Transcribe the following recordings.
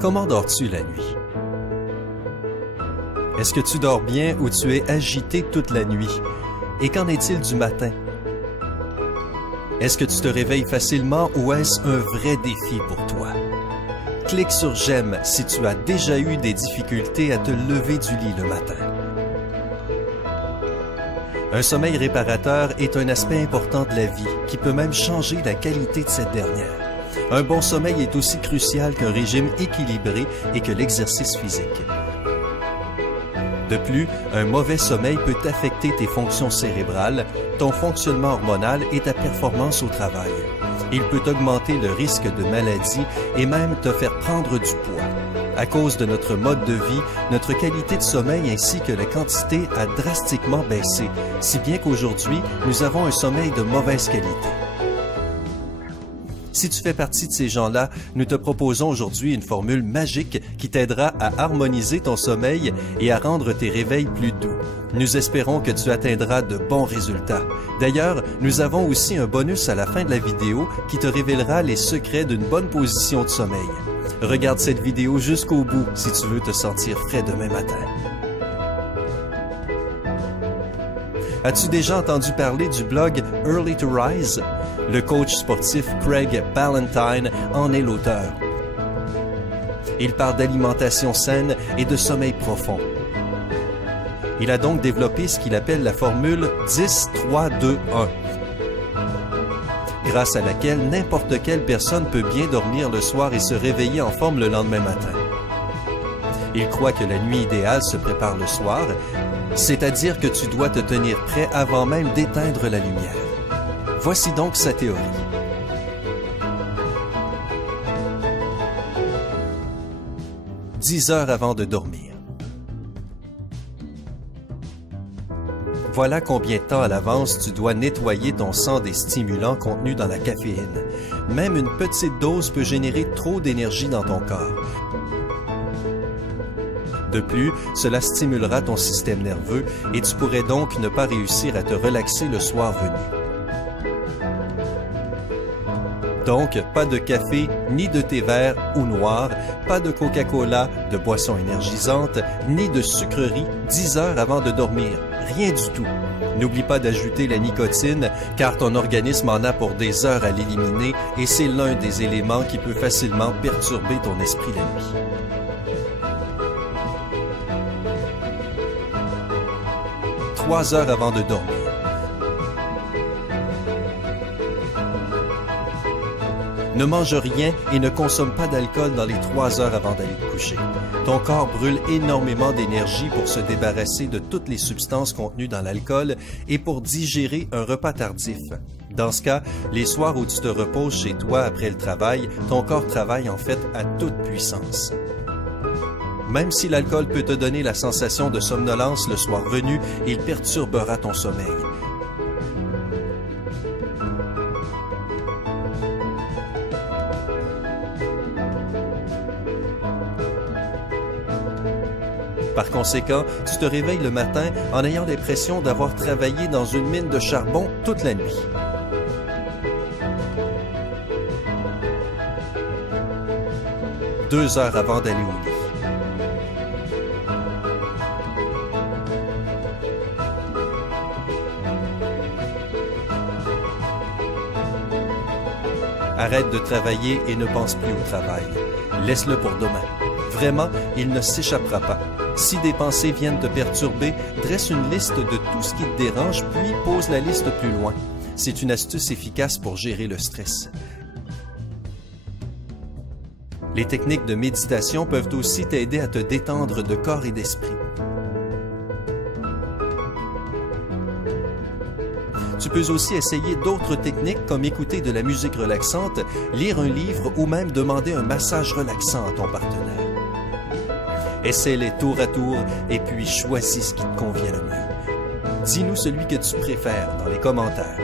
Comment dors-tu la nuit? Est-ce que tu dors bien ou tu es agité toute la nuit? Et qu'en est-il du matin? Est-ce que tu te réveilles facilement ou est-ce un vrai défi pour toi? Clique sur « J'aime » si tu as déjà eu des difficultés à te lever du lit le matin. Un sommeil réparateur est un aspect important de la vie qui peut même changer la qualité de cette dernière. Un bon sommeil est aussi crucial qu'un régime équilibré et que l'exercice physique. De plus, un mauvais sommeil peut affecter tes fonctions cérébrales, ton fonctionnement hormonal et ta performance au travail. Il peut augmenter le risque de maladie et même te faire prendre du poids. À cause de notre mode de vie, notre qualité de sommeil ainsi que la quantité a drastiquement baissé, si bien qu'aujourd'hui, nous avons un sommeil de mauvaise qualité. Si tu fais partie de ces gens-là, nous te proposons aujourd'hui une formule magique qui t'aidera à harmoniser ton sommeil et à rendre tes réveils plus doux. Nous espérons que tu atteindras de bons résultats. D'ailleurs, nous avons aussi un bonus à la fin de la vidéo qui te révélera les secrets d'une bonne position de sommeil. Regarde cette vidéo jusqu'au bout si tu veux te sentir frais demain matin. As-tu déjà entendu parler du blog Early to Rise? Le coach sportif Craig Ballantyne en est l'auteur. Il parle d'alimentation saine et de sommeil profond. Il a donc développé ce qu'il appelle la formule 10-3-2-1, grâce à laquelle n'importe quelle personne peut bien dormir le soir et se réveiller en forme le lendemain matin. Il croit que la nuit idéale se prépare le soir, c'est-à-dire que tu dois te tenir prêt avant même d'éteindre la lumière. Voici donc sa théorie. « 10 heures avant de dormir. » Voilà combien de temps à l'avance tu dois nettoyer ton sang des stimulants contenus dans la caféine. Même une petite dose peut générer trop d'énergie dans ton corps. De plus, cela stimulera ton système nerveux et tu pourrais donc ne pas réussir à te relaxer le soir venu. Donc, pas de café, ni de thé vert ou noir, pas de Coca-Cola, de boissons énergisantes, ni de sucreries 10 heures avant de dormir. Rien du tout. N'oublie pas d'ajouter la nicotine, car ton organisme en a pour des heures à l'éliminer et c'est l'un des éléments qui peut facilement perturber ton esprit la nuit. 3 heures avant de dormir. Ne mange rien et ne consomme pas d'alcool dans les 3 heures avant d'aller te coucher. Ton corps brûle énormément d'énergie pour se débarrasser de toutes les substances contenues dans l'alcool et pour digérer un repas tardif. Dans ce cas, les soirs où tu te reposes chez toi après le travail, ton corps travaille en fait à toute puissance. Même si l'alcool peut te donner la sensation de somnolence le soir venu, il perturbera ton sommeil. Par conséquent, tu te réveilles le matin en ayant l'impression d'avoir travaillé dans une mine de charbon toute la nuit. Deux heures avant d'aller au lit. Arrête de travailler et ne pense plus au travail. Laisse-le pour demain. Vraiment, il ne s'échappera pas. Si des pensées viennent te perturber, dresse une liste de tout ce qui te dérange, puis pose la liste plus loin. C'est une astuce efficace pour gérer le stress. Les techniques de méditation peuvent aussi t'aider à te détendre de corps et d'esprit. Tu peux aussi essayer d'autres techniques comme écouter de la musique relaxante, lire un livre ou même demander un massage relaxant à ton partenaire. Essaie-les tour à tour et puis choisis ce qui te convient le mieux. Dis-nous celui que tu préfères dans les commentaires.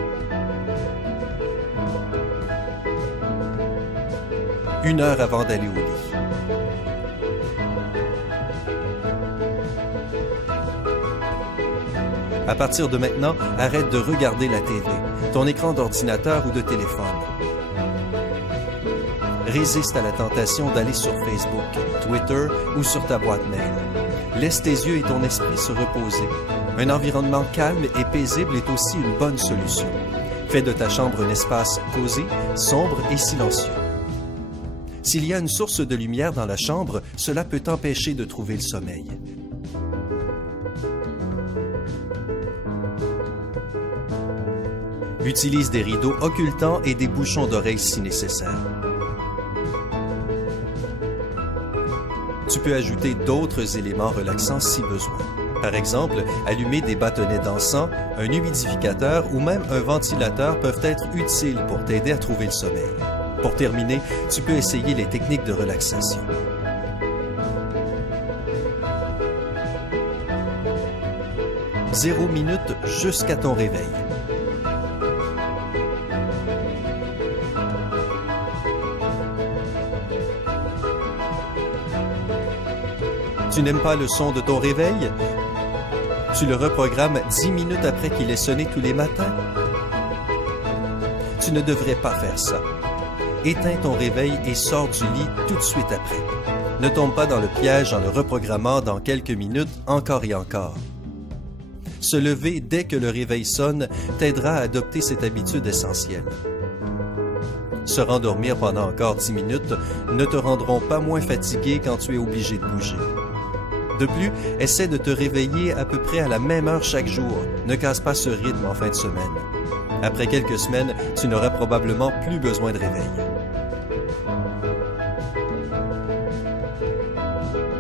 1 heure avant d'aller au lit. À partir de maintenant, arrête de regarder la TV, ton écran d'ordinateur ou de téléphone. Résiste à la tentation d'aller sur Facebook, Twitter ou sur ta boîte mail. Laisse tes yeux et ton esprit se reposer. Un environnement calme et paisible est aussi une bonne solution. Fais de ta chambre un espace cosy, sombre et silencieux. S'il y a une source de lumière dans la chambre, cela peut t'empêcher de trouver le sommeil. Utilise des rideaux occultants et des bouchons d'oreilles si nécessaire. Tu peux ajouter d'autres éléments relaxants si besoin. Par exemple, allumer des bâtonnets d'encens, un humidificateur ou même un ventilateur peuvent être utiles pour t'aider à trouver le sommeil. Pour terminer, tu peux essayer les techniques de relaxation. 0 minutes jusqu'à ton réveil. Tu n'aimes pas le son de ton réveil? Tu le reprogrammes 10 minutes après qu'il ait sonné tous les matins? Tu ne devrais pas faire ça. Éteins ton réveil et sors du lit tout de suite après. Ne tombe pas dans le piège en le reprogrammant dans quelques minutes encore et encore. Se lever dès que le réveil sonne t'aidera à adopter cette habitude essentielle. Se rendormir pendant encore 10 minutes ne te rendront pas moins fatigué quand tu es obligé de bouger. De plus, essaie de te réveiller à peu près à la même heure chaque jour. Ne casse pas ce rythme en fin de semaine. Après quelques semaines, tu n'auras probablement plus besoin de réveil.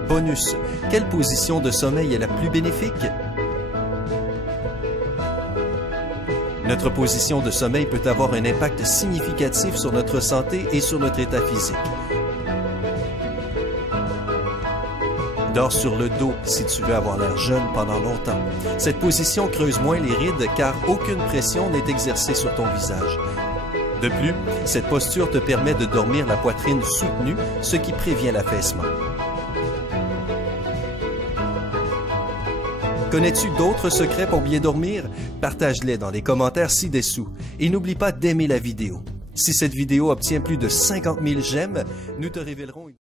Bonus, quelle position de sommeil est la plus bénéfique? Notre position de sommeil peut avoir un impact significatif sur notre santé et sur notre état physique. Dors sur le dos si tu veux avoir l'air jeune pendant longtemps. Cette position creuse moins les rides car aucune pression n'est exercée sur ton visage. De plus, cette posture te permet de dormir la poitrine soutenue, ce qui prévient l'affaissement. Connais-tu d'autres secrets pour bien dormir? Partage-les dans les commentaires ci-dessous. Et n'oublie pas d'aimer la vidéo. Si cette vidéo obtient plus de 50 000 j'aime, nous te révélerons une...